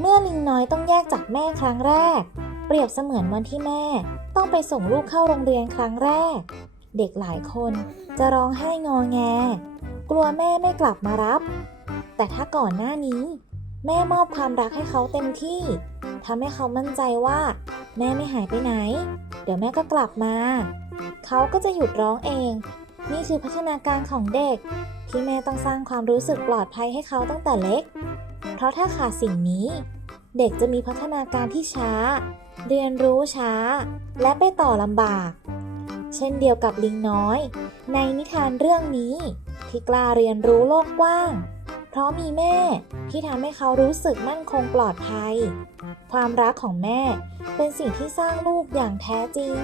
เมื่อลิงน้อยต้องแยกจากแม่ครั้งแรก เปรียบเสมือนวันที่แม่ ต้องไปส่งลูกเข้าโรงเรียนครั้งแรก เด็กหลายคนจะร้องไห้งอแง กลัวแม่ไม่กลับมารับ แต่ถ้าก่อนหน้านี้ แม่มอบความรักให้เขาเต็มที่ทำให้เขามั่นใจว่า แม่ไม่หายไปไหน เดี๋ยวแม่ก็กลับมา เขาก็จะหยุดร้องเอง นี่คือพัฒนาการของเด็ก ที่แม่ต้องสร้างความรู้สึกปลอดภัยให้เขาตั้งแต่เล็ก เพราะถ้าขาดสิ่งนี้ เด็กจะมีพัฒนาการที่ช้า เรียนรู้ช้า และไปต่อลำบาก เช่นเดียวกับลิงน้อย ในนิทานเรื่องนี้ ที่กล้าเรียนรู้โลกกว้าง เพราะมีแม่ที่ทำให้เขารู้สึกมั่นคงปลอดภัย ความรักของแม่เป็นสิ่งที่สร้างลูกอย่างแท้จริง